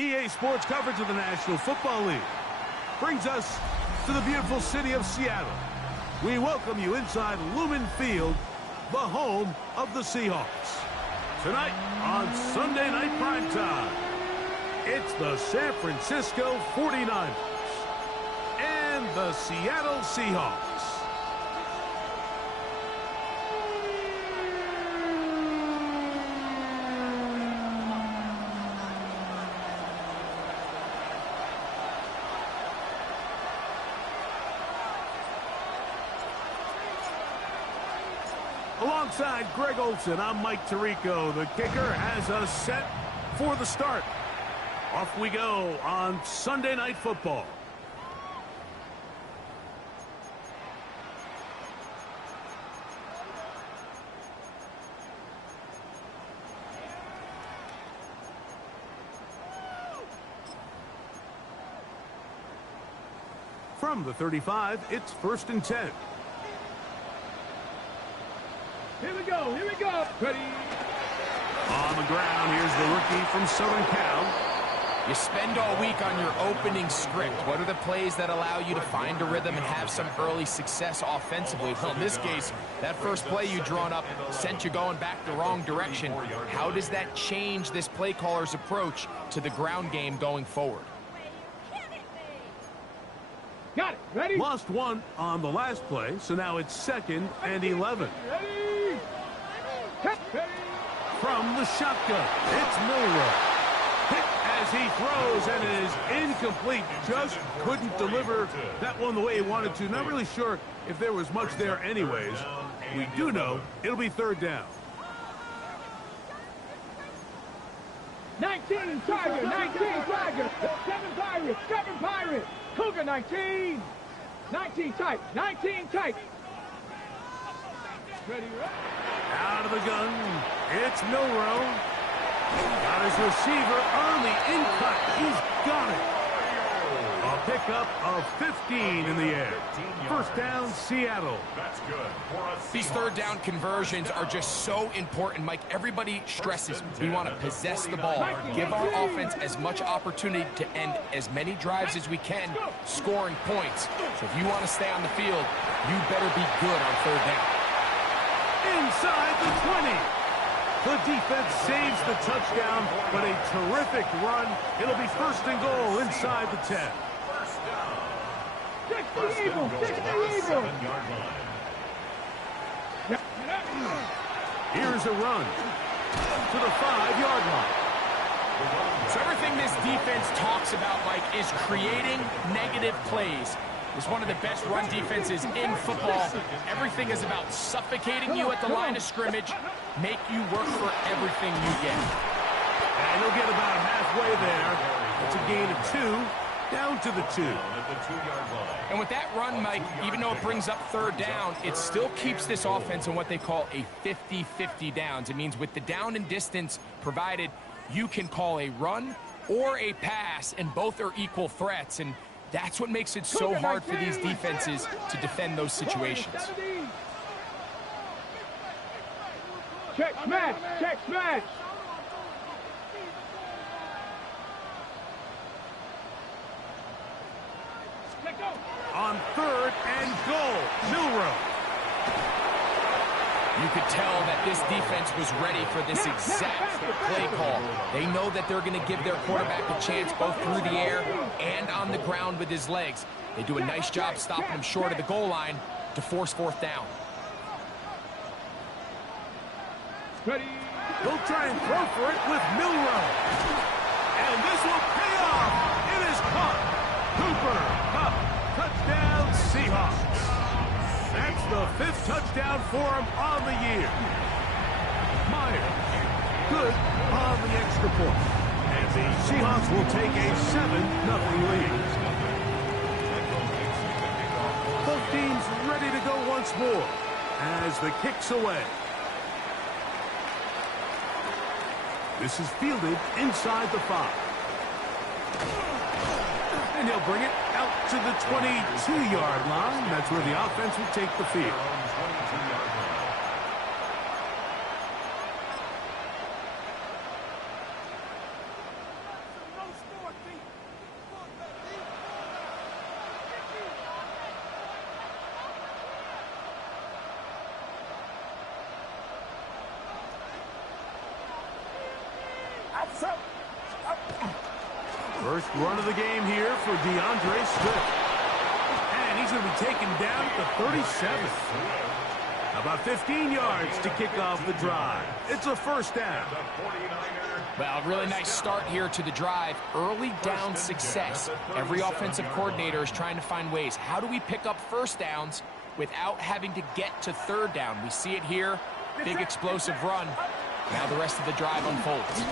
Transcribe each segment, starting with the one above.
EA Sports coverage of the National Football League brings us to the beautiful city of Seattle. We welcome you inside Lumen Field, the home of the Seahawks. Tonight on Sunday Night Primetime, it's the San Francisco 49ers and the Seattle Seahawks. Alongside Greg Olsen, I'm Mike Tirico. The kicker has us set for the start. Off we go on Sunday Night Football. From the 35, it's 1st and 10. Here we go, ready. On the ground, here's the rookie from Southern Cal. You spend all week on your opening script. What are the plays that allow you to find a rhythm and have some early success offensively? Well, in this case, that first play you drawn up sent you going back the wrong direction. How does that change this play caller's approach to the ground game going forward? Got it, ready. Lost one on the last play, so now it's 2nd and 11. Ready. From the shotgun, it's Milroe. Hit as he throws, and it is incomplete. Just couldn't deliver that one the way he wanted to. Not really sure if there was much there anyways. We do know it'll be 3rd down. 19 Tiger, 19 Tiger, 7 Pirates, Cougar 19. 19 tight, 19 tight. Ready, ready. Out of the gun, it's Milroe. Got his receiver on the in-cut. He's got it. A pickup of 15 in the air. 1st down, Seattle. That's good. These 3rd down conversions are just so important, Mike. Everybody stresses we want to possess the ball, give our offense as much opportunity to end as many drives as we can, scoring points. So if you want to stay on the field, you better be good on 3rd down. Inside the 20. The defense saves the touchdown, but a terrific run. It'll be 1st and goal inside the 10. Fix the eagle, fix the eagle. Here's a run to the 5-yard line. So everything this defense talks about, Mike, is creating negative plays. It's one of the best run defenses in football. Everything is about suffocating you at the line of scrimmage, make you work for everything you get. And he'll get about halfway there. It's a gain of 2, down to the 2. And with that run, Mike, even though it brings up 3rd down, it still keeps this offense in what they call a 50-50 downs. It means with the down and distance provided, you can call a run or a pass, and both are equal threats. And that's what makes it so hard for these defenses to defend those situations. Check smash, check smash. On 3rd and goal, Milroe. You could tell that this defense was ready for this exact play call. They know that they're going to give their quarterback a chance both through the air and on the ground with his legs. They do a nice job stopping him short of the goal line to force 4th down. Ready. He'll try and throw for it with Milroe. And this will pay off. It is caught. Cooper Kupp, touchdown Seahawks. That's the 5th touchdown for him on the year. Myers, good on the extra point. And the Seahawks will take a 7-0 lead. Both teams ready to go once more as the kick's away. This is fielded inside the 5. And he'll bring it out to the 22-yard line. That's where the offense will take the field. run of the game here for DeAndre Swift. And he's going to be taken down at the 37. About 15 yards to kick off the drive. It's a first down. Well, really nice start here to the drive. Early down success. Every offensive coordinator is trying to find ways. How do we pick up first downs without having to get to third down? We see it here. Big explosive run. Now the rest of the drive unfolds.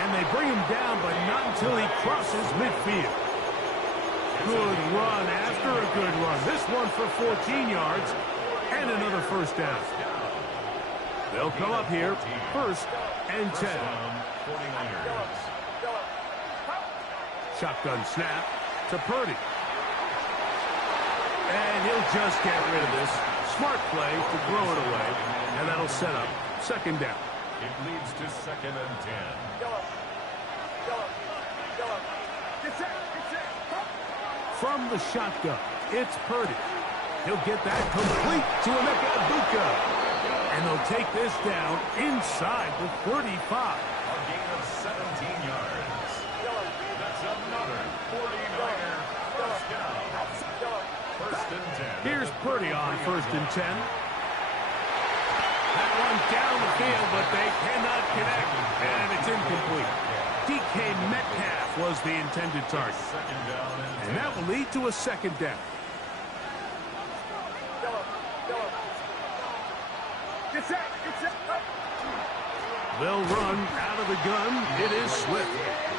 And they bring him down, but not until he crosses midfield. Good run after a good run. This one for 14 yards and another first down. They'll come up here, first and 10. Shotgun snap to Purdy. And he'll just get rid of this. Smart play to throw it away, and that'll set up second down. It leads to second and 10. From the shotgun, it's Purdy. He'll get that complete to Emeka Egbuka. And they'll take this down inside the 35. A gain of 17 yards. That's another 49er first down. First and 10. Here's Purdy on first and 10. That one down the field, but they cannot connect. And it's incomplete. DK Metcalf was the intended target. Second down And that will lead to a second down. They'll run out of the gun. It is Swift.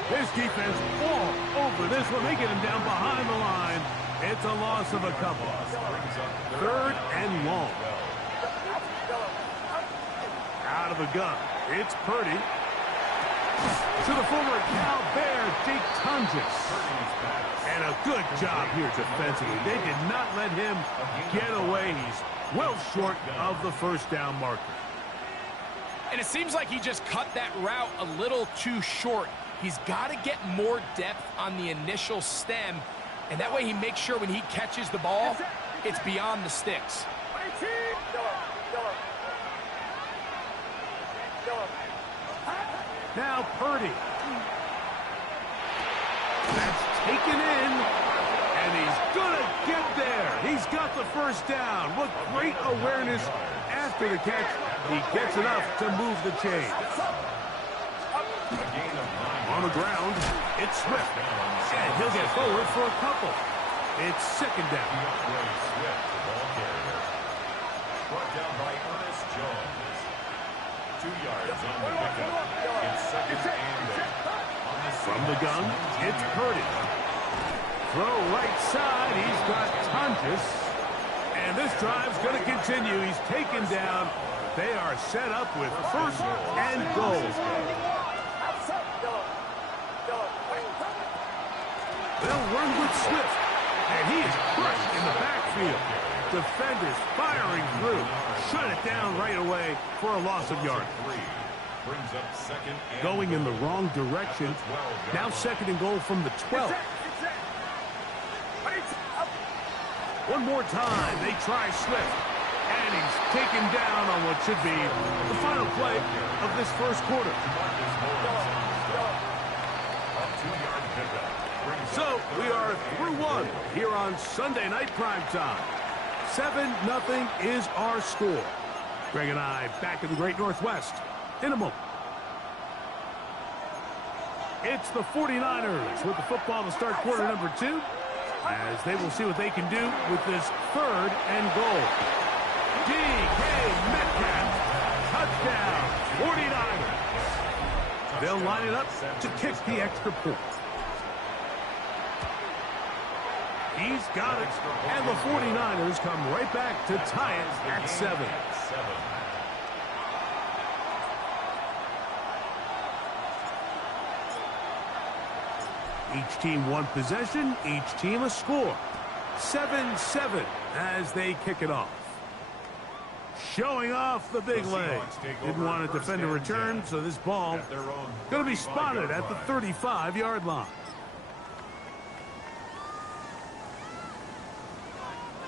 This defense all over this one. They get him down behind the line. It's a loss of a couple. Third and long. Out of the gun. It's Purdy. To the former Cal Bear, Jake Tunges. And a good job here defensively. They did not let him get away. He's well short of the first down marker. And it seems like he just cut that route a little too short. He's got to get more depth on the initial stem, and that way he makes sure when he catches the ball, it's beyond the sticks. Now Purdy. That's taken in, and he's going to get there. He's got the first down. What great awareness after the catch. He gets enough to move the chain. On the ground, it's Swift. And he'll get forward for a couple. It's second down. Brought down by Ernest Jones. 2 yards on the pickup. It's second and 8. From the gun, it's Purdy. Throw right side. He's got Tunges. And this drive's going to continue. He's taken down. They are set up with first and goal. They'll run with Swift. And he is crushed in the backfield. Defenders firing through. Shut it down right away for a loss of yard. Brings up second and going in the wrong direction. Now second and goal from the 12. One more time. They try Swift. And he's taken down on what should be the final play of this first quarter. So we are through one here on Sunday Night Primetime. 7-0 is our score. Greg and I back in the Great Northwest in a moment. It's the 49ers with the football to start quarter number 2, as they will see what they can do with this third and goal. DK Metcalf, touchdown, 49ers. They'll line it up to kick the extra point. He's got it, and the 49ers come right back to tie it at 7. Each team one possession, each team a score. 7-7 as they kick it off. Showing off the big leg. Didn't want to defend a return, so this ball going to be spotted at the 35-yard line.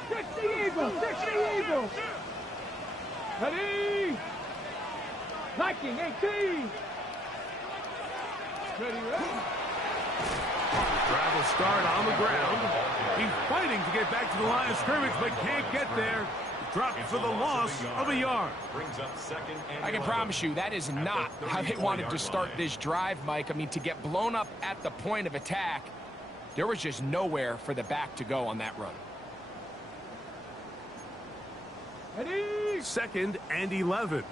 Catch the Eagles! Catch the Eagles! Ready! Viking 18! Drive will start on the ground. He's fighting to get back to the line of scrimmage, but can't get there. Dropped for the loss of a yard. I can promise you that is not how they wanted to start this drive, Mike. I mean, to get blown up at the point of attack, there was just nowhere for the back to go on that run. Ready? 2nd and 11.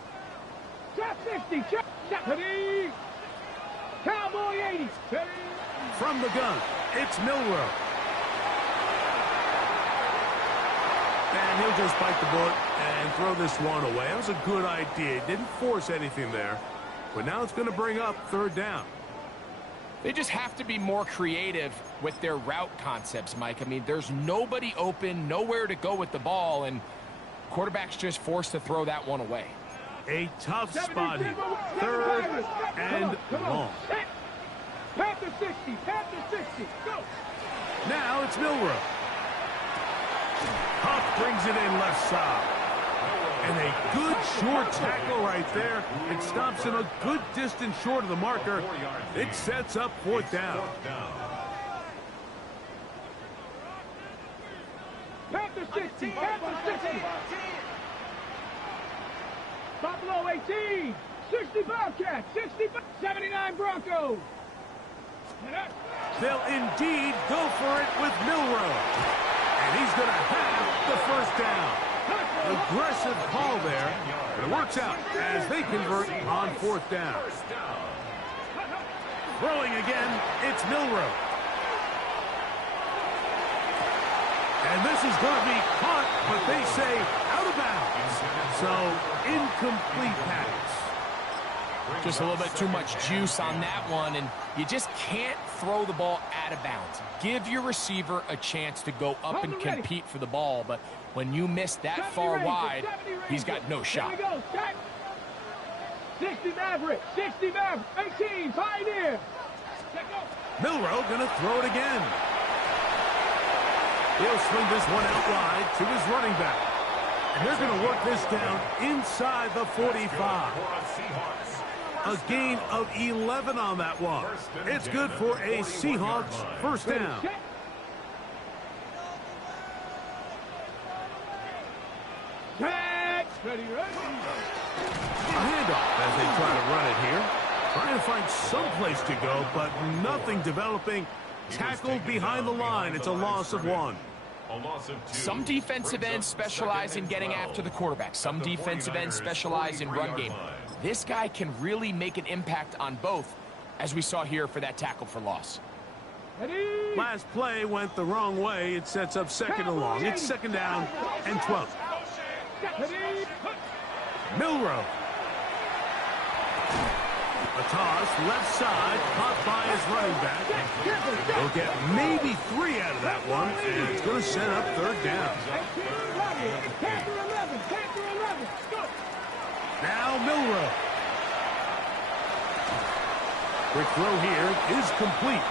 Shot 60. Shot. Ready? Cowboy 80. Ready? From the gun, it's Milroe. And he'll just bite the bullet and throw this one away. That was a good idea. Didn't force anything there. But now it's going to bring up 3rd down. They just have to be more creative with their route concepts, Mike. I mean, there's nobody open, nowhere to go with the ball, and quarterback's just forced to throw that one away. A tough spot here. 3rd and long. Panther 60. Panther 60. Go. Now it's Milroe. Huff brings it in left side. And a good short tackle right there. It stops him a good distance short of the marker. It sets up 4th down. Panther 60. Panther 60. Buffalo 18. 60 Bobcats. 60. 79 Broncos. They'll indeed go for it with Milroe. And he's going to have the 1st down. Aggressive call there. But it works out as they convert on 4th down. Throwing again, it's Milroe. And this is going to be caught, but they say out of bounds. So, incomplete pass. Just a little bit too much juice on that one, and you just can't throw the ball out of bounds. Give your receiver a chance to go up and compete for the ball, but when you miss that far wide, he's got no shot. Here we go. 60 Maverick. 60 Maverick. 18 Pioneer. Milroe going to throw it again. He'll swing this one out wide to his running back. And they're going to work this down inside the 45. A gain of 11 on that one. It's good for a Seahawks 1st down. A handoff as they try to run it here. Trying to find some place to go, but nothing developing. Tackled behind the line. It's a loss of 1. Some defensive ends specialize in getting after the quarterback. Some defensive ends specialize in run game. This guy can really make an impact on both, as we saw here for that tackle for loss. Last play went the wrong way. It sets up 2nd and long. It's 2nd down and 12. Milroe. A toss, left side, caught by his running back. They'll get maybe 3 out of that one, and it's going to set up 3rd down. Now Milroe. Quick throw here is complete.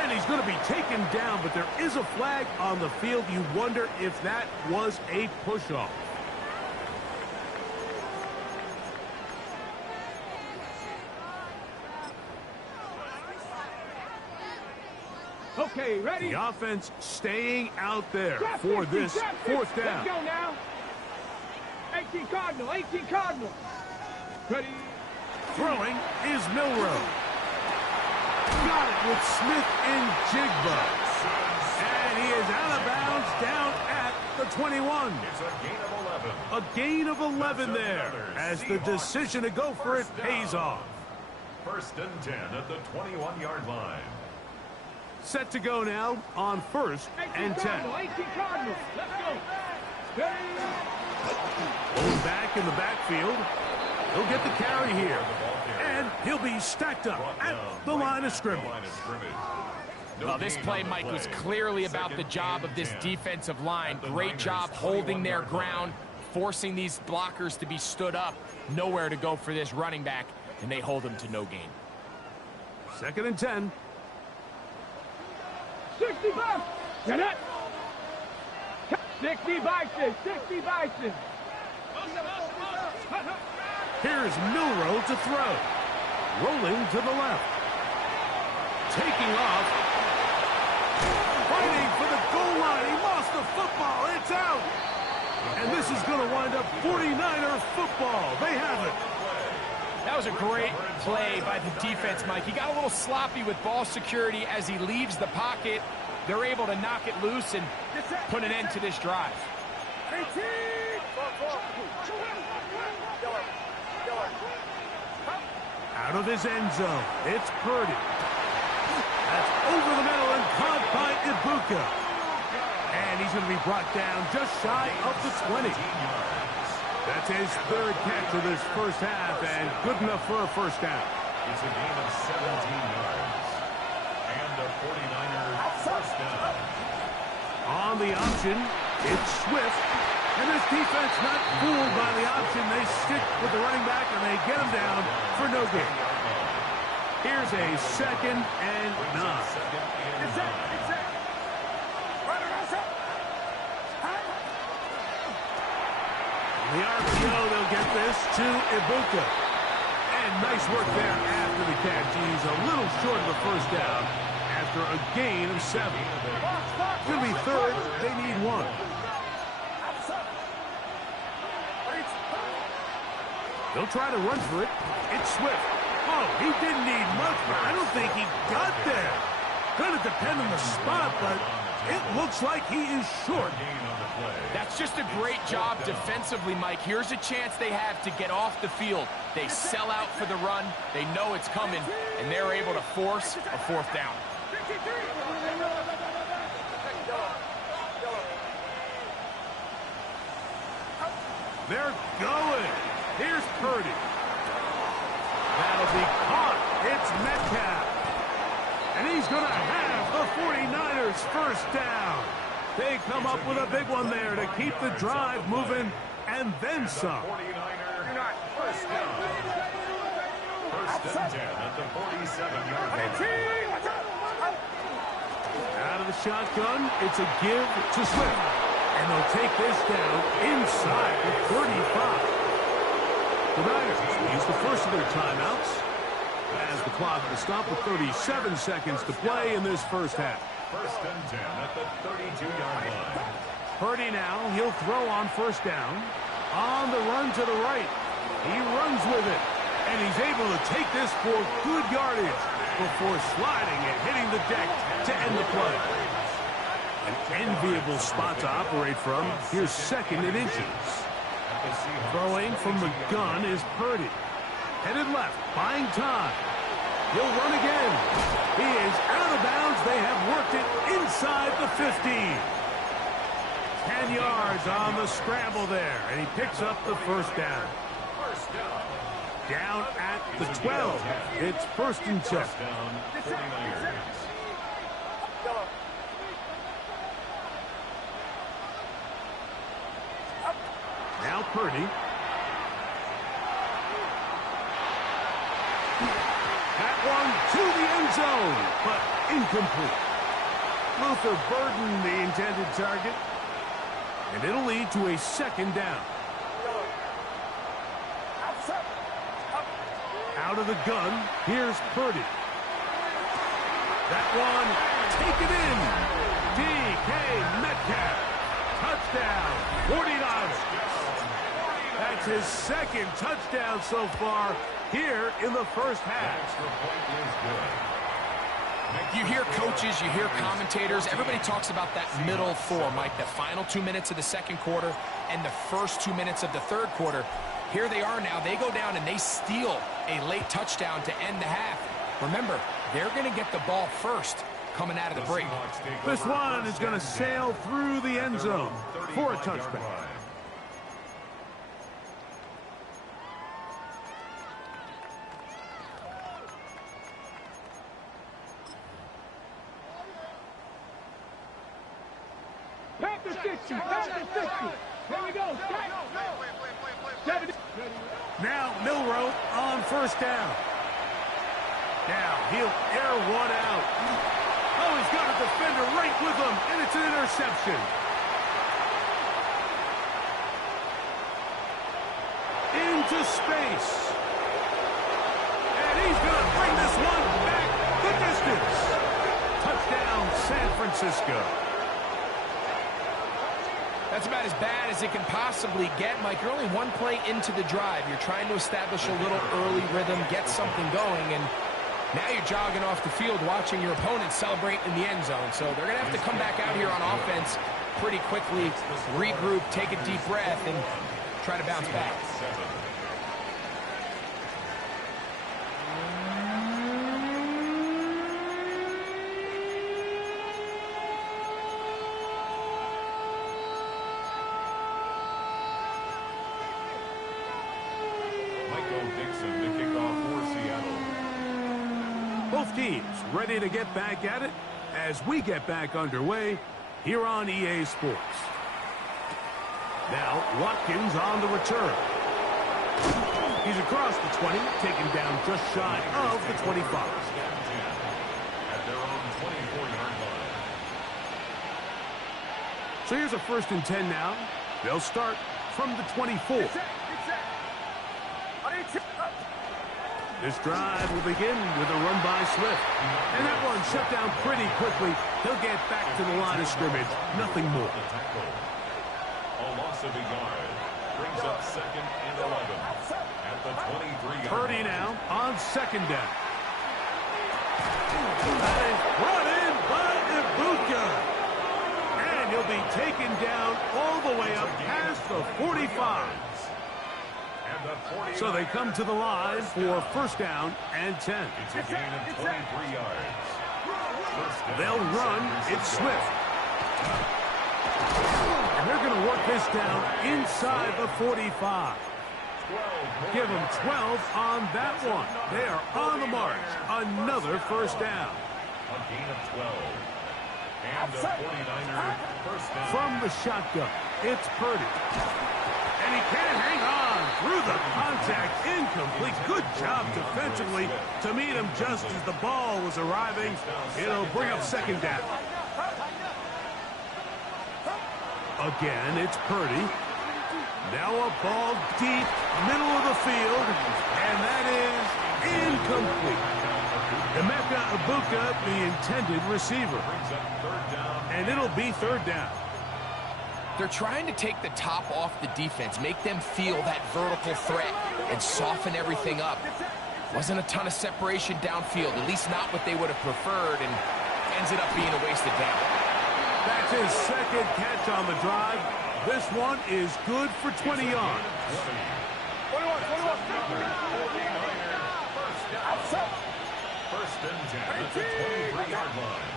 And he's going to be taken down, but there is a flag on the field. You wonder if that was a push-off. Okay, ready? The offense staying out there for this 4th down. Let's go now. 18 Cardinal, 18 Cardinal. Ready? Throwing is Milroe. Got it with Smith and Jigba. And he is out of bounds down at the 21. It's a gain of 11. A gain of 11 there as the decision to go for it pays off. 1st and 10 at the 21-yard line. Set to go now on 1st and 10. 18 Cardinal. Let's go. Ready? Going back in the backfield. He'll get the carry here. And he'll be stacked up at the line of scrimmage. Well, this play, Mike, was clearly about the job of this defensive line. Great job holding their ground, forcing these blockers to be stood up. Nowhere to go for this running back, and they hold him to no gain. 2nd and 10. 65. Get it. 60 Bison. 60 Bison. Here's Milroe to throw. Rolling to the left. taking off. Fighting for the goal line. He lost the football. It's out. And this is going to wind up 49er football. They have it. That was a great play by the defense, Mike. He got a little sloppy with ball security as he leaves the pocket. They're able to knock it loose and put an end to this drive. Out of his end zone, it's Purdy. That's over the middle and caught by Ibuka. And he's going to be brought down just shy of the 20. That's his third catch of this first half, and good enough for a first down. It's a gain of 17 yards. And a 49er first down. On the option, it's Swift. And this defense not fooled by the option. They stick with the running back, and they get him down for no gain. Here's a 2nd and 9. The RPO, they'll get this to Ibuka. And nice work there after the catch. He's a little short of the first down after a gain of 7. It's going to be third. They need 1. They'll try to run for it. It's Swift. Oh, he didn't need much, but I don't think he got there. Going to depend on the spot, but it looks like he is short. That's just a great job defensively, Mike. Here's a chance they have to get off the field. They sell out for the run. They know it's coming, and they're able to force a 4th down. They're going. Here's Purdy. That'll be caught. It's Metcalf. And he's going to have the 49ers first down. They come up with a big one there to keep the drive moving, and then some. 49er first down. First and 10 at the 47-yard line. Out of the shotgun, it's a give to Swift. And they'll take this down inside the 35. The Niners use the first of their timeouts as the clock will stop with 37 seconds to play in this first half. First and 10 at the 32-yard line. Purdy now, he'll throw on first down. On the run to the right. He runs with it. And he's able to take this for good yardage before sliding and hitting the deck to end the play. An enviable spot to operate from. Here's 2nd and inches. Throwing from the gun is Purdy. Headed left, buying time. He'll run again. He is out of bounds. They have worked it inside the 15. 10 yards on the scramble there, and he picks up the first down. Down at the 12. It's 1st and 10. Now Purdy. That one to the end zone, but incomplete. Luther Burden, the intended target. And it'll lead to a 2nd down. Out of the gun, here's Purdy. That one, taken in. DK Metcalf. Touchdown, 49ers. That's his 2nd touchdown so far here in the first half. You hear coaches, you hear commentators, everybody talks about that middle 4, Mike, the final 2 minutes of the 2nd quarter and the first 2 minutes of the 3rd quarter. Here they are now. They go down and they steal a late touchdown to end the half. Remember, they're going to get the ball first coming out of the break. This one is going to sail through the end zone for a touchback. Panther 60, Panther 60. Here we go. Now Milrow on first down. Now he'll air one out. Oh, he's got a defender right with him, and it's an interception. Into space. And he's going to bring this one back the distance. San Francisco. That's about as bad as it can possibly get, Mike. You're only one play into the drive. You're trying to establish a little early rhythm, get something going, and now you're jogging off the field watching your opponent celebrate in the end zone. So they're going to have to come back out here on offense pretty quickly, regroup, take a deep breath, and try to bounce back. Both teams ready to get back at it as we get back underway here on EA Sports. Now, Watkins on the return. He's across the 20, taken down just shy of the 25. At their own 24-yard line. So here's a 1st and 10 now. They'll start from the 24. This drive will begin with a run by Swift. And that one shut down pretty quickly. He'll get back to the line of scrimmage. Nothing more. A loss of a yard. Brings up 2nd and 11. At the 23-yard line. Purdy now on 2nd down. That is brought in by Ibuka. And he'll be taken down all the way up past the 45. So they come to the line for 1st down and 10. It's a gain of 23 yards. They'll run. It's Swift. And they're going to work this down inside the 45. Give them 12 on that one. They are on the march. Another 1st down. A gain of 12. And the 49er 1st down. From the shotgun, it's Purdy. And he can't hang on through the contact. Incomplete. Good job defensively to meet him just as the ball was arriving. It'll bring up 2nd down. Again, it's Purdy. Now a ball deep, middle of the field, and that is incomplete. Emeka Ibuka, the intended receiver. And it'll be 3rd down. They're trying to take the top off the defense, make them feel that vertical threat, and soften everything up. Wasn't a ton of separation downfield, at least not what they would have preferred, and ended up being a wasted down. That's his 2nd catch on the drive. This one is good for 20 yards. 1st and 10 at the 23-yard line.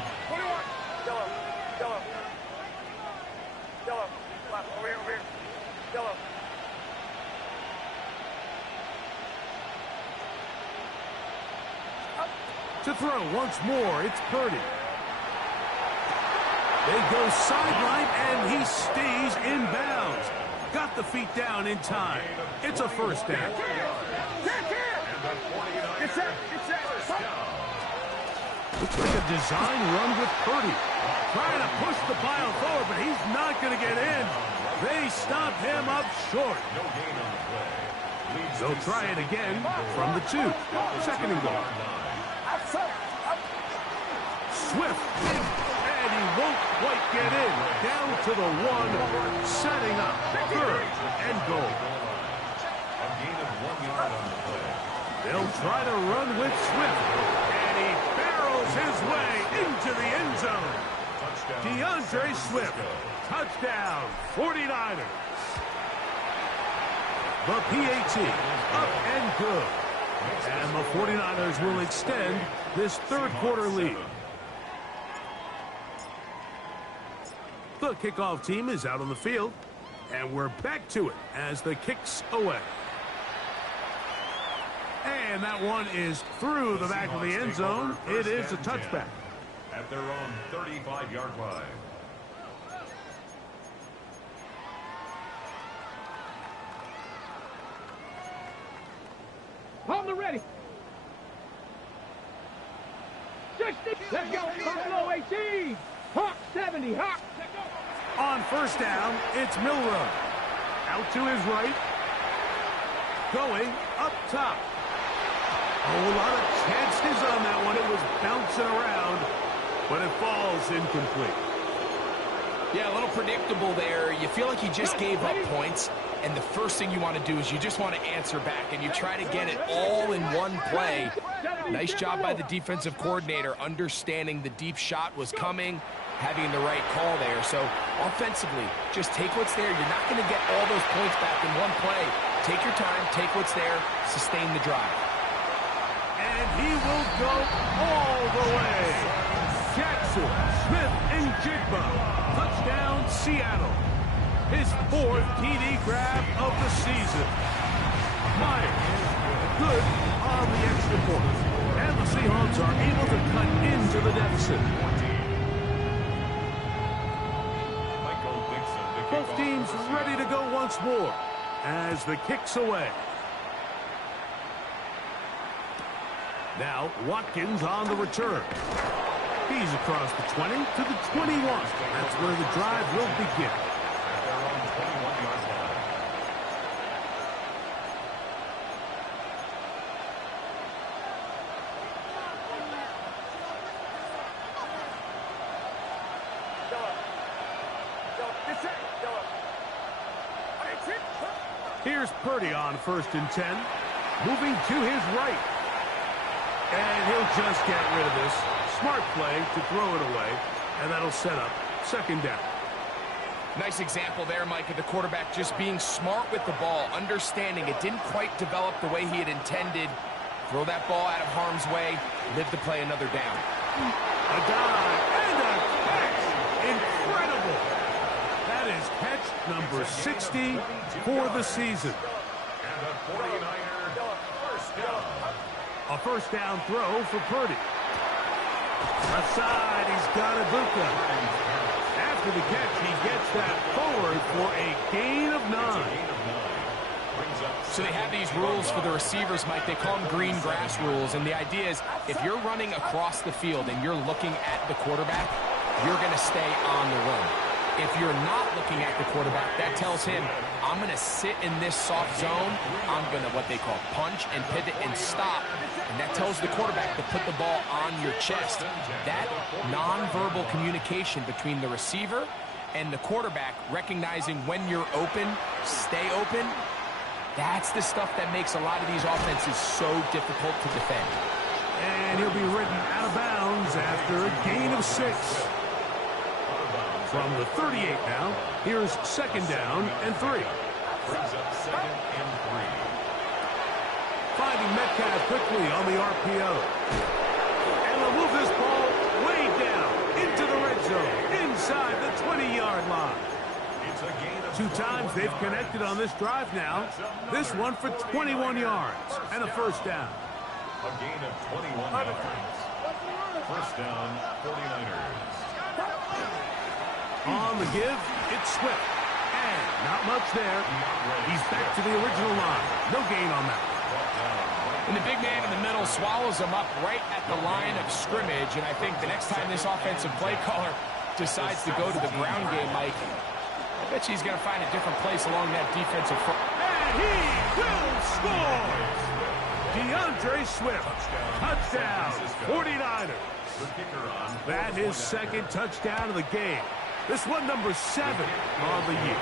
To throw once more, it's Purdy. They go sideline, and he stays in bounds. Got the feet down in time. It's a 1st down. Looks like a design run with Purdy. Trying to push the pile forward, but he's not going to get in. They stop him up short. No gain on the play. They'll try it again from the 2. 2nd and goal. Swift, and he won't quite get in. Down to the 1, setting up 3rd and goal. A gain of 1 yard on the play. They'll try to run with Swift, and he barrels his way into the end zone. DeAndre Swift, touchdown, 49ers. The PAT, up and good. And the 49ers will extend this 3rd quarter lead. The kickoff team is out on the field, and we're back to it as the kick's away. And that one is through the back of the end zone. It is a touchback. At their own 35-yard line. On the ready. 60. Let's go. Buffalo 18. Hawk 70. Hawk. On 1st down, it's Milroe. Out to his right. Going up top. A whole lot of chances on that one. It was bouncing around. but it falls incomplete. Yeah, a little predictable there. You feel like he just gave up points, and the first thing you want to do is you just want to answer back, and you try to get it all in one play. Nice job by the defensive coordinator, understanding the deep shot was coming, having the right call there. So offensively, just take what's there. You're not going to get all those points back in one play. Take your time, take what's there, sustain the drive. And he will go all the way. Jackson, Smith, and Jigba. Touchdown, Seattle. His 4th TD grab of the season. Myers, good on the extra point. And the Seahawks are able to cut into the deficit. Both teams ready to go once more as the kick's away. Now, Watkins on the return. He's across the 20 to the 21. That's where the drive will begin. Here's Purdy on 1st and 10. Moving to his right. And he'll just get rid of this. Smart play to throw it away. And that'll set up 2nd down. Nice example there, Mike, of the quarterback just being smart with the ball, understanding it didn't quite develop the way he had intended. Throw that ball out of harm's way, live to play another down. A dive and a catch. Incredible. That is catch number 60 for the season. And a 49er first down. A first down throw for Purdy. Left side, he's got Ibuka. After the catch, he gets that forward for a gain of 9. So they have these rules for the receivers, Mike. They call them green grass rules, and the idea is if you're running across the field and you're looking at the quarterback, you're going to stay on the run. If you're not looking at the quarterback, that tells him, I'm going to sit in this soft zone. I'm going to, what they call, punch and pivot and stop. And that tells the quarterback to put the ball on your chest. That nonverbal communication between the receiver and the quarterback, recognizing when you're open, stay open, that's the stuff that makes a lot of these offenses so difficult to defend. And he'll be ridden out of bounds after a gain of 6. From the 38 now, here's 2nd down and 3. Brings up 2nd and 3. Finding Metcalf quickly on the RPO. And they'll move this ball way down into the red zone, inside the 20-yard line. It's a gain of 2 times they've connected on this drive now. This one for 21 yards and a first down. A gain of 21 yards. First down, 49ers. On the give, it's Swift. And not much there. He's back to the original line. No gain on that. And the big man in the middle swallows him up right at the line of scrimmage. And I think the next time this offensive play caller decides to go to the ground game, Mike, I bet you he's going to find a different place along that defensive front. And he will score! DeAndre Swift. Touchdown. 49ers. That his 2nd touchdown of the game. This one number 7 on the year.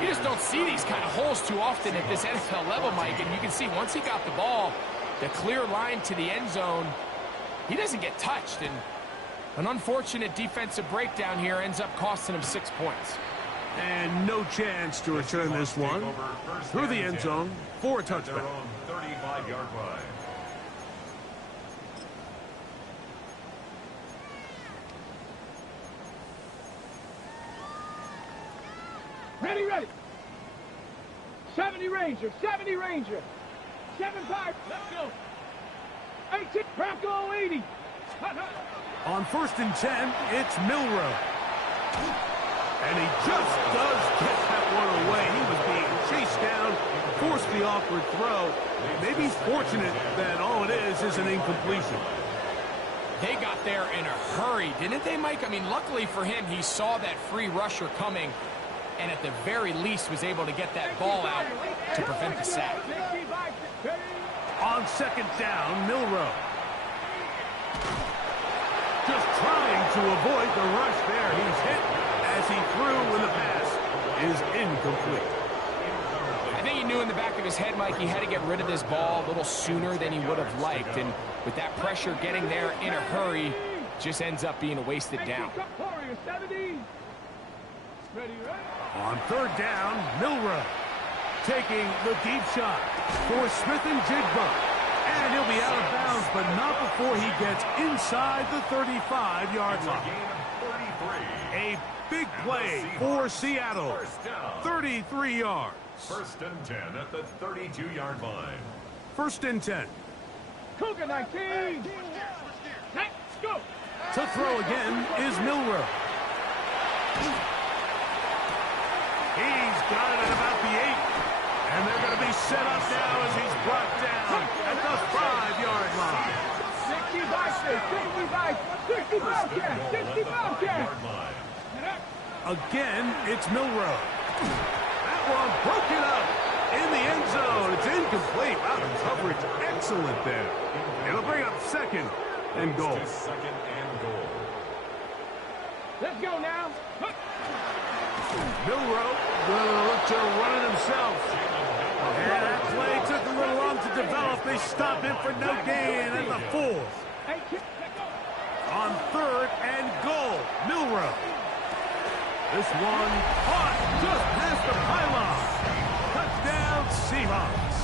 You just don't see these kind of holes too often at this NFL level, Mike. And you can see once he got the ball, the clear line to the end zone, he doesn't get touched. And an unfortunate defensive breakdown here ends up costing him 6 points. And no chance to return this one through the end zone for a touchdown. 35-yard line. Ready, ready. 70 Ranger, 70 Ranger. 7 5, let's go. 18, Bronco 80. On 1st and 10, it's Milrow. And he just does get that one away. He was being chased down, forced the awkward throw. Maybe fortunate that all it is an incompletion. They got there in a hurry, didn't they, Mike? I mean, luckily for him, he saw that free rusher coming, and at the very least was able to get that ball out to prevent the sack. On 2nd down, Milrow. to avoid the rush there. He's hit as he threw when the pass is incomplete. I think he knew in the back of his head, Mike, he had to get rid of this ball a little sooner than he would have liked. And with that pressure getting there in a hurry, just ends up being a wasted down. On third down, Milroe taking the deep shot for Smith and Jigba. And he'll be out of bounds, but not before he gets inside the 35-yard line. A big play for Seattle. 33 yards. First and 10 at the 32-yard line. First and 10. Cougar 19. Let's go. To throw again is Milroe. He's got it at about the 8. And they're going to be set up now as he's brought down at the 5-yard line. 65 yards. Again, it's Milroe. That one broken up in the end zone. It's incomplete. Wow, the coverage excellent there. It'll bring up second and goal. Second and goal. Let's go now. Milroe will look to run it himself. And that play took a little long to develop. They stop him for no gain at the 4. On third and goal, Milroe. This one caught just past the pylon. Touchdown, Seahawks.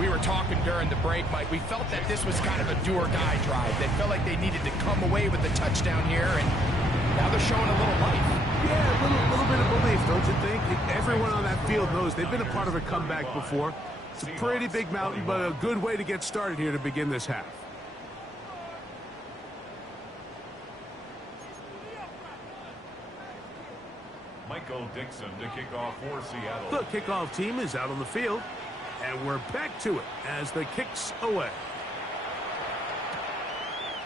We were talking during the break, Mike. We felt that this was kind of a do-or-die drive. They felt like they needed to come away with the touchdown here, and now they're showing a little life. Yeah, a little bit of belief, don't you think? Everyone on that field knows they've been a part of a comeback before. It's a pretty big mountain, but a good way to get started here to begin this half. Michael Dixon to kick off for Seattle. The kickoff team is out on the field, and we're back to it as the kick's away.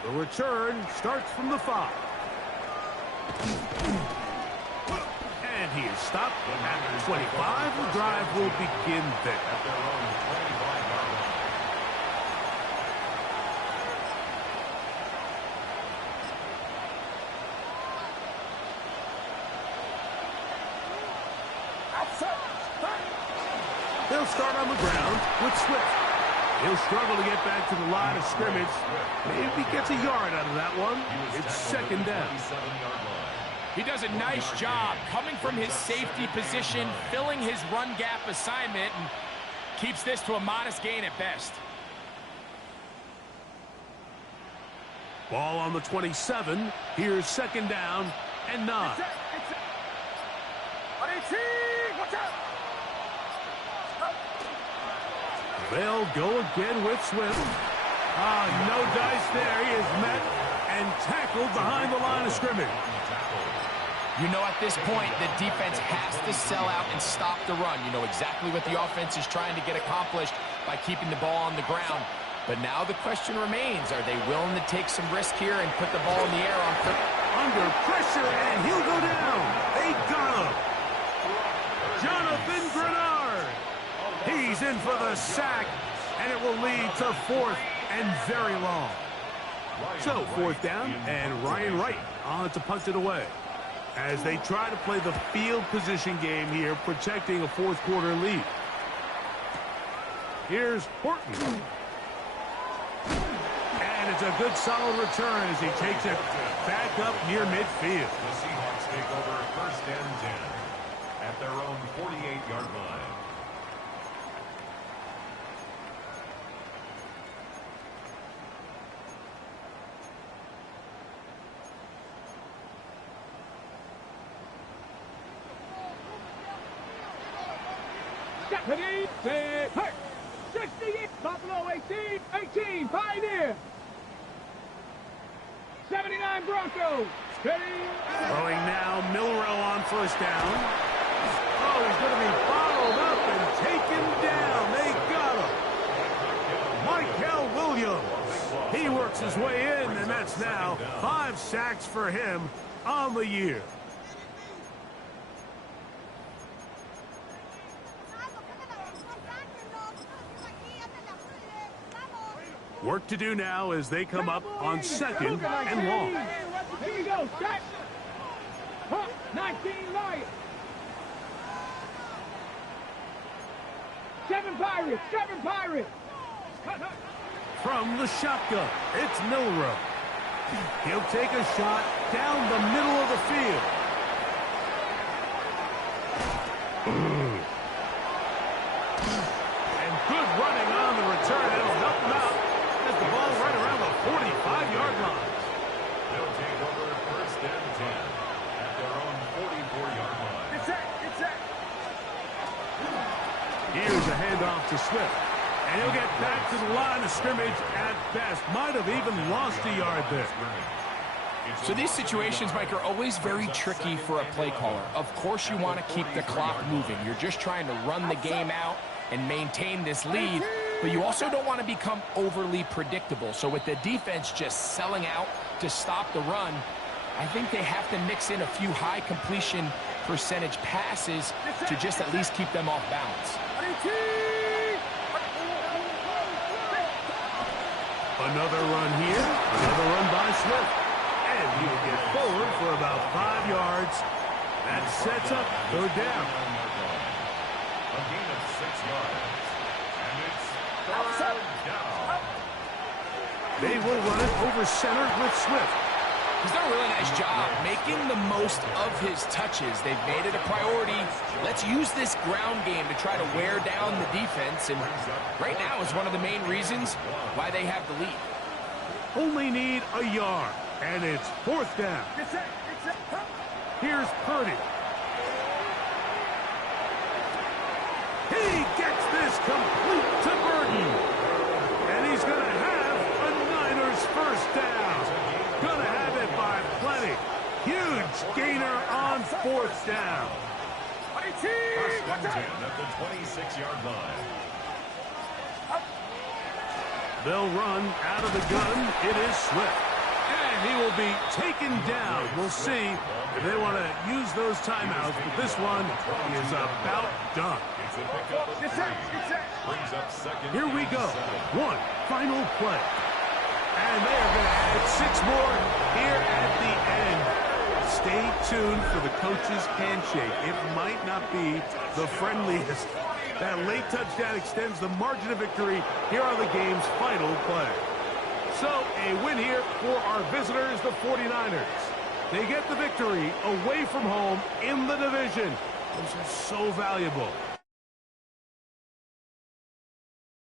The return starts from the 5. And he is stopped at the 25. The drive will begin there. At their own 25-yard line. They'll start on the ground with Swift. He'll struggle to get back to the line of scrimmage. Maybe gets a yard out of that one. It's second down. He does a nice job coming from his safety position, filling his run gap assignment, and keeps this to a modest gain at best. Ball on the 27. Here's second down and 9. They'll go again with Swift. No dice there. He is met and tackled behind the line of scrimmage. You know, at this point, the defense has to sell out and stop the run. You know exactly what the offense is trying to get accomplished by keeping the ball on the ground. But now the question remains, are they willing to take some risk here and put the ball in the air on third? Under pressure, and he'll go down. They got him. Jonathan Grenard. He's in for the sack, and it will lead to 4th and very long. So, 4th down, and Ryan Wright on to punt it away, as they try to play the field position game here, protecting a 4th quarter lead. Here's Horton. And it's a good solid return as he takes it back up near midfield. The Seahawks take over first and 10 at their own 48-yard line. Hey, 68, Buffalo 18, Pioneer. 79 Broncos. Throwing now, Milroe on first down. Oh, he's going to be followed up and taken down. They got him. Michael Williams. He works his way in, and that's now 5 sacks for him on the year. Work to do now as they come up on 2nd and long. Here we go, set. 19 Lions. 7 Pirates, 7 Pirates. From the shotgun, it's Milrow. He'll take a shot down the middle of the field. And good running on the return. It'll help him out. Has the ball right around the 45-yard line. They'll take over 1st and 10 at their own 44-yard line. It's set, it's set. Here's a handoff to Swift. And he'll get back to the line of scrimmage at best. Might have even lost a yard there. So these situations, Mike, are always very tricky for a play caller. Of course you want to keep the clock moving. You're just trying to run the game out and maintain this lead, but you also don't want to become overly predictable. So with the defense just selling out to stop the run, I think they have to mix in a few high completion percentage passes to just at least keep them off balance. Another run here, another run by Swift. And he will get forward for about 5 yards. That sets up 3rd down. A gain of 6 yards. And it's 3rd down. They will run it over center with Swift. He's done a really nice job making the most of his touches. They've made it a priority. Let's use this ground game to try to wear down the defense. And right now is one of the main reasons why they have the lead. Only need a yard. And it's 4th down. Here's Purdy. He gets this complete to Burton. And he's going to have a Niners 1st down. Going to have it by plenty. Huge gainer on 4th down. 1st and 10 at the 26-yard line. They'll run out of the gun. It is Swift. And he will be taken down. We'll see if they want to use those timeouts, but this one is about done. It's a pickup of 3. Brings up 2nd. Here we go. 1 final play. And they are going to add 6 more here at the end. Stay tuned for the coach's handshake. It might not be the friendliest. That late touchdown extends the margin of victory. Here are the game's final play. So, a win here for our visitors, the 49ers. They get the victory away from home in the division. Those are so valuable.